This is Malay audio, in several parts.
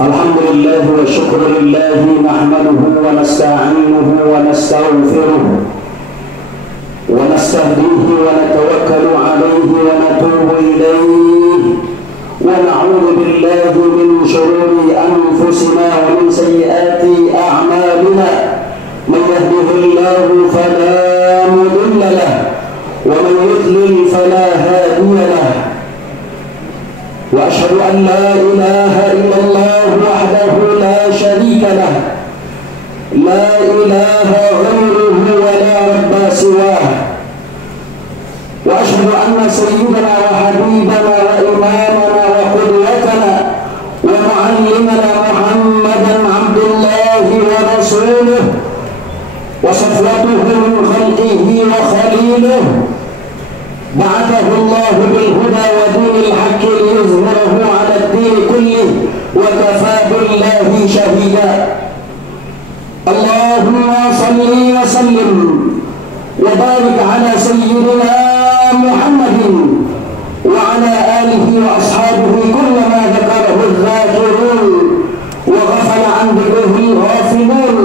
الحمد لله والشكر لله نحمده ونستعينه ونستغفره ونستهديه ونتوكل عليه ونتوب إليه ونعوذ بالله من شرور أنفسنا ومن سيئات أعمالنا من يهده الله فلا مضل له ومن يضلل فلا هادي له وأشهد أن لا إله إلا الله وحده لا شريك له لا إله غيره ولا رب سواه وأشهد أن سيدنا وحبيبنا وإمامنا وقدوتنا ومعلمنا محمدا عبد الله ورسوله وصفوته من خلقه وخليله بعثه الله بالهدى ودين الحق ليظهره على الدين كله وكفى بالله شهيدا. اللهم صل وسلم وبارك على سيدنا محمد وعلى آله وأصحابه كلما ذكره الذاكرون وغفل عن ذكره الغافلون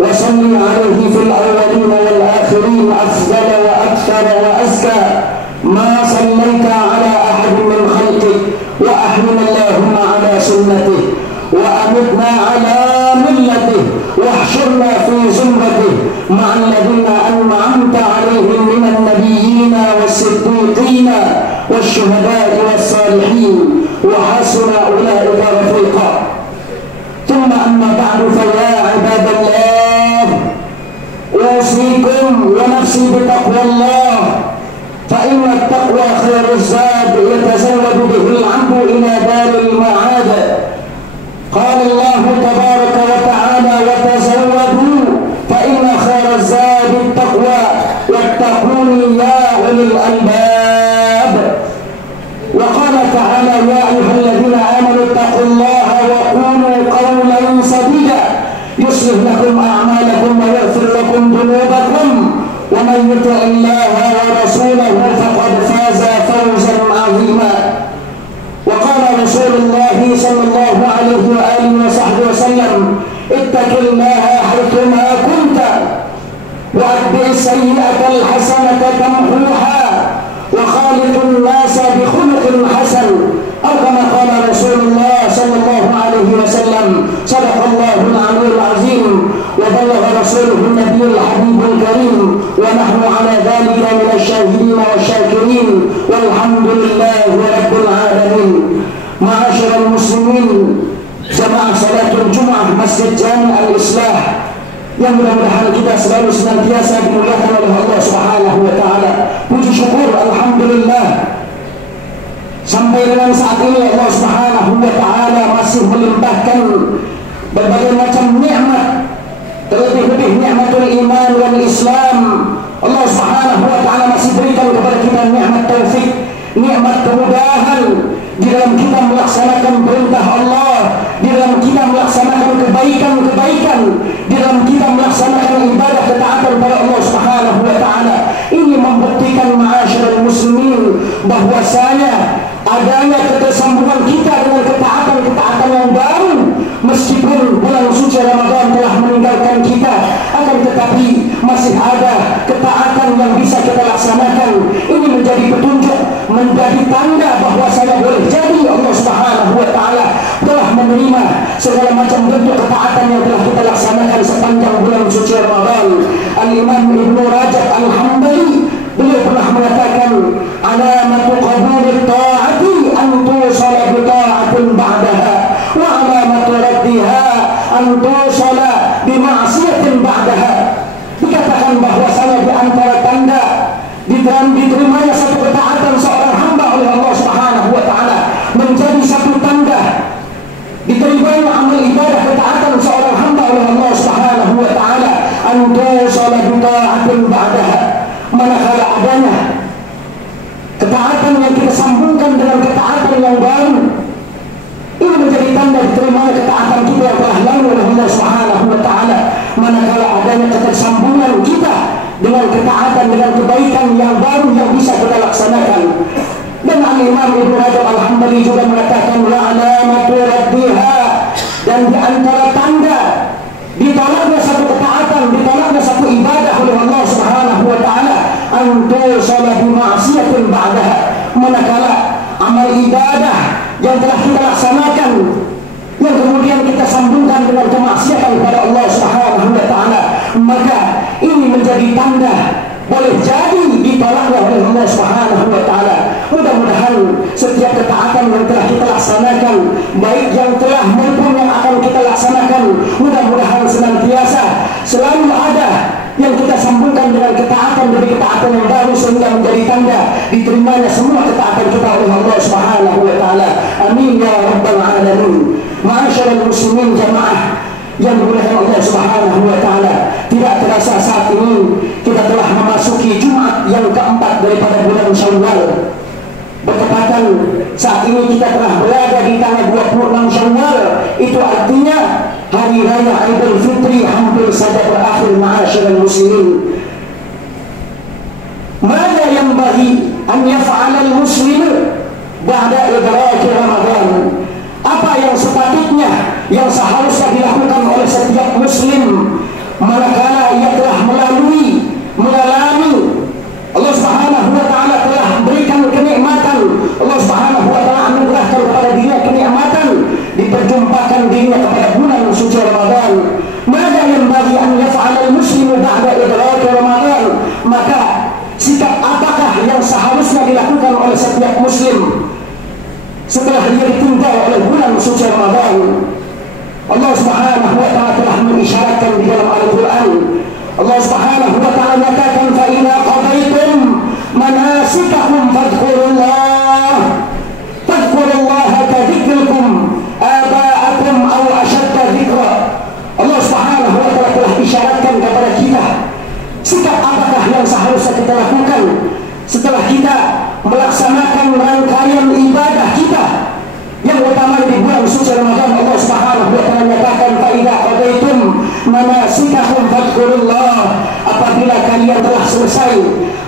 وصل عليه في الأولين والآخرين أفضل وأكثر وأزكى ما صليت على أحد من خلقك وأحينا اللهم على سنته وأمتنا على ملته واحشرنا في زمرته مع الذين أنعمت عليهم من النبيين والصديقين والشهداء والصالحين وحسن أولئك رفيقا. ثم أما بعد فيا عباد الله أوصيكم ونفسي بتقوى الله فإن التقوى خير الزاد يتزود به العبد إلى دار المعاد. قال الله تبارك وتعالى وتزودوا فإن خير الزاد التقوى واتقون يا أولي الألباب. وقال تعالى يا أيها الذين آمنوا اتقوا الله وقولوا قولا سديدا يصلح لكم أعمالكم ويغفر لكم ذنوبكم ومن يطع الله ورسوله فقد فاز فوزا عظيما. وقال رسول الله صلى الله عليه وآله وصحبه وسلم اتق الله حيثما كنت وأتبع السيئة الحسنة تمحوها وخالق الناس بخلق حسن أو كما قال رسول الله صلى الله عليه وسلم. صدق الله العلي العظيم وبلغ رسوله النبي الحبيب الكريم ونحن على ذلك من الشاهدين والشاكرين والحمد لله رب العالمين. معاشر المسلمين jamaah salatul Jumat Masjid Jami Al-Islah yang mudah-mudahan kita selalu senantiasa dimuliakan oleh Allah Subhanahu wa taala. Puji syukur alhamdulillah sampai dengan saat ini Allah Subhanahu wa taala masih melimpahkan berbagai macam nikmat, terlebih-lebih nikmatul iman wal Islam. Allah Subhanahu wa taala masih berikan kepada kita nikmat taufik, nikmat kemudahan di dalam kita melaksanakan perintah Allah, di dalam kita melaksanakan kebaikan-kebaikan, di dalam kita melaksanakan ibadah ketaatan pada Allah Subhanahu wa taala. Ini membuktikan ma'asyiral muslimin bahwasanya adanya ketersambungan kita dengan ketaatan-ketaatan yang baru. Meskipun bulan suci Ramadan telah meninggalkan kita, akan tetapi masih ada ketaatan yang bisa kita laksanakan. Ini menjadi petunjuk, menjadi tanda bahwasanya boleh jadi Allah Subhanahu wa taala telah menerima segala macam bentuk ketaatan yang telah kita laksanakan sepanjang bulan suci Ramadan. Al-Imam Ibnu Rajab Al-Hambali beliau pernah mengatakan alamatu qabulit ta'ati an tusala bi ta'atin ba'daha wa alamatu raddiha an tusala bi ma'siyatin ba'daha. Dikatakan bahwasanya di antara tanda diterimanya satu ketaatan seorang hamba oleh Allah Subhanahu wa taala menjadi satu tanda diterimanya amal ibadah ketaatan seorang hamba oleh Allah Subhanahu wa taala an tusala bi ta'atin ba'daha. Manakala adanya ketaatan yang kita sambungkan dengan ketaatan yang baru, ini menjadi tanda diterimanya ketaatan kita yang telah lalu oleh Allah Subhanahu wa taala. Manakala adanya ketersambungan kita dengan ketaatan, dengan kebaikan yang baru yang bisa kita laksanakan. Dan Al-Imam Ibnu Rajab Al-Hambali juga mengatakan wa'alamatu raddiha, dan di antara tanda ditolaknya satu ketaatan, ditolaknya satu ibadah oleh Allah Subhanahu wa taala, antu salah ma'siyatin ba'daha, manakala amal ibadah yang telah kita laksanakan yang kemudian kita sambungkan dengan kemaksiatan kepada Allah Subhanahu wa taala, maka ini menjadi tanda boleh jadi ditolaknya oleh Allah Subhanahu wa taala. Mudah-mudahan setiap ketaatan yang telah kita laksanakan, baik yang telah maupun yang akan kita laksanakan, mudah-mudahan senantiasa selalu ada yang kita sambungkan dengan ketaatan demi ketaatan yang baru, sehingga menjadi tanda diterimanya semua ketaatan kita oleh Allah Subhanahu wa taala. Amin ya rabbal alamin. Ma'asyiral muslimin jamaah yang dimuliakan Allah Subhanahu wa taala, tidak terasa saat ini kita telah memasuki Jumat yang keempat daripada bulan Syawal. Bertepatan saat ini kita telah berada di tanggal 26 Syawal. Itu artinya hari raya Idul Fitri hampir saja berakhir. Ma'asyiral muslimin, mada yang bagi an yaf'alal muslim ba'da idraki Ramadan? Apa yang sepatutnya, yang seharusnya dilakukan oleh setiap muslim manakala ia telah mengalami Allah Subhanahu wa taala telah berikan kenikmatan, Allah Subhanahu wa taala anugerahkan kepada dirinya kenikmatan, diperjumpakan dirinya kepada bulan suci Ramadan. Mada yang bagi an yaf'alal muslimu ba'da idraki Ramadan? Maka sikap apakah yang seharusnya dilakukan oleh setiap muslim setelah dia ditinggal oleh bulan suci Ramadan? Allah Subhanahu wa taala telah mengisyaratkan di dalam Al-Qur'an. Allah Subhanahu wa taala mengatakan fa idza qadaytum manasikakum fadhkurullaha ka dzikrikum aba'akum aw ashadda dzikra. Allah Subhanahu wa taala telah isyaratkan kepada kita sikap apakah yang seharusnya kita lakukan setelah kita melaksanakan rangkaian ibadah kita yang utama di bulan suci Ramadan. Allah Subhanahu wa taala menyatakan fa idza qadaytum manasikakum fadhkurullah, apabila kalian telah selesai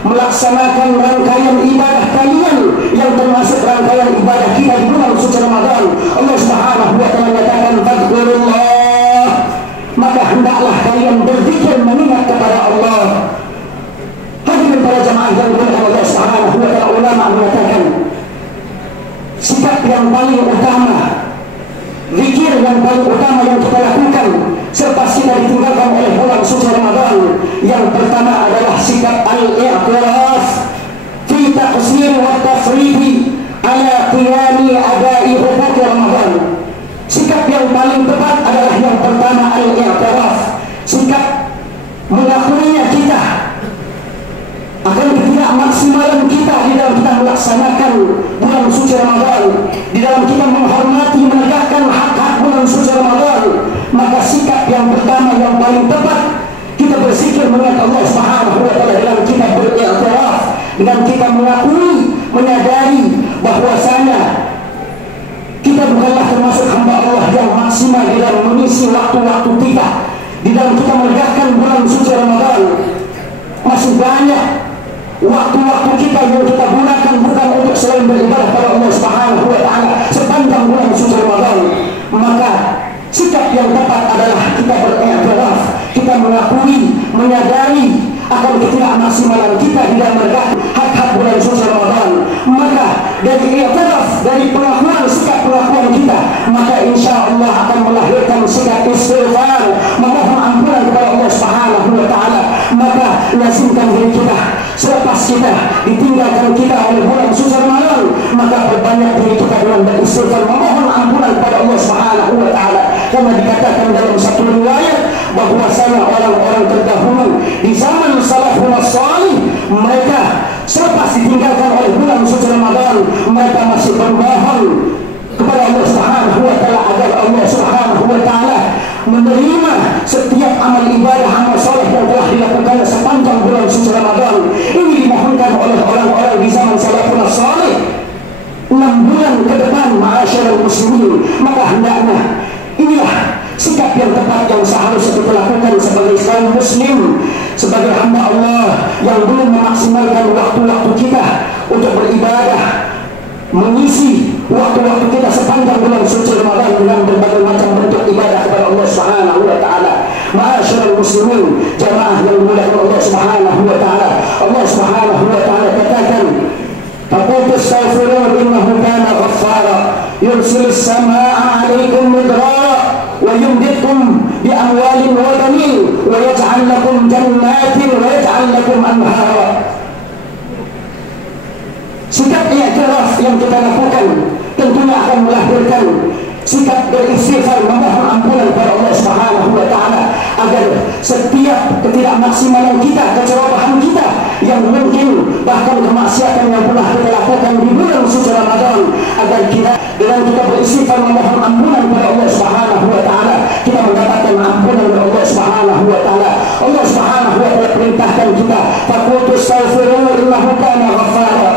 melaksanakan rangkaian ibadah kalian yang termasuk rangkaian ibadah kita di bulan suci Ramadan, Allah Subhanahu wa taala menyatakan fadhkurullah, maka hendaklah kalian berzikir mengingat kepada Allah. Hadirin para jamaah yang dimuliakan Allah Subhanahu wa taala, ulama mengatakan sikap yang paling utama, zikir yang paling utama yang kita lakukan selepas kita ditinggalkan oleh bulan suci Ramadan, yang pertama adalah sikap al-i'tiraf fi taqsir wa tafridi ala qiyami adai huquq Ramadan. Sikap yang paling tepat adalah yang pertama al-i'tiraf, sikap mengakuinya kita akan ketidakmaksimalan kita di dalam kita melaksanakan bulan suci Ramadan, di dalam kita menghormati menegakkan hak-hak bulan suci Ramadan. Maka sikap yang pertama yang paling tepat, kita berzikir mengingat Allah Subhanahu wa taala dengan kita beriktiraf, dengan kita mengakui, menyadari bahwasanya kita bukanlah termasuk hamba Allah yang maksimal di dalam mengisi waktu-waktu kita di dalam kita menegakkan bulan suci Ramadan. Masih banyak waktu-waktu kita yang kita gunakan bukan untuk selain beribadah pada Allah Subhanahu wa taala sepanjang bulan suci Ramadan. Maka sikap yang tepat adalah kita beriktiraf, kita mengakui, menyadari akan ketidakmaksimalan kita di dalam menegakkan hak-hak bulan suci Ramadan. Maka dari iktiraf, dari pengakuan, sikap pengakuan kita, maka insya Allah akan melahirkan sikap istighfar, memohon ampunan kepada Allah Subhanahu wa taala. Maka lazimkan diri kita selepas kita ditinggalkan kita oleh bulan suci Ramadan, maka perbanyak diri kita dengan beristighfar, memohon ampunan kepada Allah Subhanahu wa taala. Karena dikatakan dalam satu riwayat bahwasanya orang-orang terdahulu di zaman salafun salih, mereka selepas ditinggalkan oleh bulan suci Ramadan, mereka masih bermohon kepada Allah Subhanahu wa taala agar Allah Subhanahu wa taala menerima setiap amal ibadah, amal soleh yang telah dilakukan sepanjang bulan suci Ramadan. Ini dimohonkan oleh orang-orang di zaman salafun salih 6 bulan ke depan. Ma'asyiral muslimin, maka hendaknya inilah sikap yang tepat yang seharusnya kita lakukan sebagai seorang muslim, sebagai hamba Allah yang belum memaksimalkan waktu-waktu kita untuk beribadah. mengisi waktu-waktu kita sepanjang bulan suci Ramadan dengan berbagai macam bentuk ibadah kepada Allah Subhanahu wa taala. Ma'asyiral muslimin, jamaah yang dimuliakan Allah Subhanahu wa taala. Allah Subhanahu wa taala katakan, "Faqul astaghfiru innahu kana ghaffara yursilis samaa'a 'alaikum midrara wa yumditkum bi amwalin wa banin wa yaj'al lakum jannatin wa yaj'al lakum anhara." Sikap i'tiraf yang kita lakukan tentunya akan melahirkan sikap beristighfar, memohon ampunan kepada Allah Subhanahu wa taala, agar setiap ketidakmaksimalan kita, kecerobohan kita yang mungkin bahkan kemaksiatan yang pernah kita lakukan di bulan suci Ramadan, agar kita dengan kita beristighfar memohon ampunan kepada Allah Subhanahu wa taala, kita mendapatkan ampunan dari Allah Subhanahu wa taala. Allah Subhanahu wa taala perintahkan kita, "Faqul astaghfiru innahu kana ghaffara."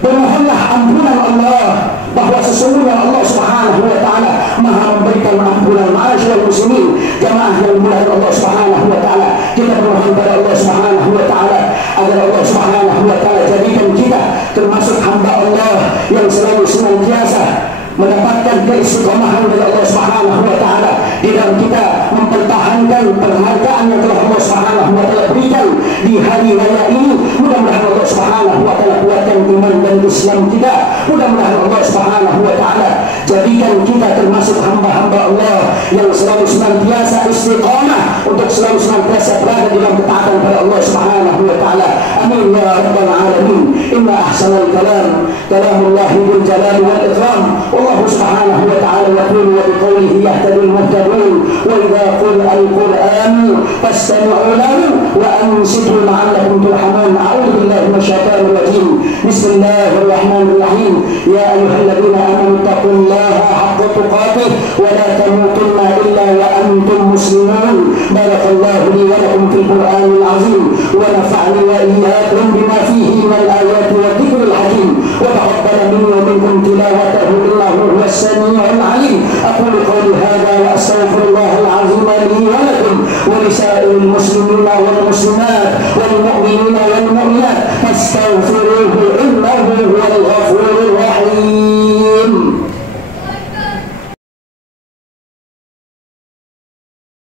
Bermohonlah ampunan Allah, bahwa sesungguhnya Allah Subhanahu wa taala Maha memberikan ampunan. Ma'asyiral muslimin, jamaah yang dimuliakan Allah Subhanahu wa taala, kita bermohon kepada Allah Subhanahu wa taala agar Allah Subhanahu wa taala jadikan kita termasuk hamba Allah yang selalu senantiasa mendapatkan keistiqomahan dari Allah Subhanahu wa taala di dalam kita mempertahankan penghargaan yang telah Allah Subhanahu wa taala berikan di hari raya ini. Mudah-mudahan Allah Subhanahu wa taala kuatkan iman dan Islam kita. Mudah-mudahan Allah Subhanahu wa taala jadikan kita termasuk hamba-hamba Allah yang selalu senantiasa istiqamah untuk selalu senantiasa berada di dalam ketaatan pada Allah Subhanahu wa taala. Amin ya rabbal alamin. Inna ahsanal kalam kalamullah bil jalal wal ikram. Allah Subhanahu wa ta'ala yaqulu wa biqawlihi yahtadil muhtadun wa idza quri'a al-Qur'an fastami'u lahu wa ansitu la'allakum turhamun. A'udzu billahi minasyaitonir rajim. Bismillahirrahmanirrahim. Ya ayyuhalladzina amanu taqullaha haqqa tuqatih wa la tamutunna illa wa antum muslimun. Barakallahu li wa lakum fil Qur'anil azim wa nafa'ani wa iyyakum bima fihi minal ayati wa dhikril hakim wa taqabbala minni wa minkum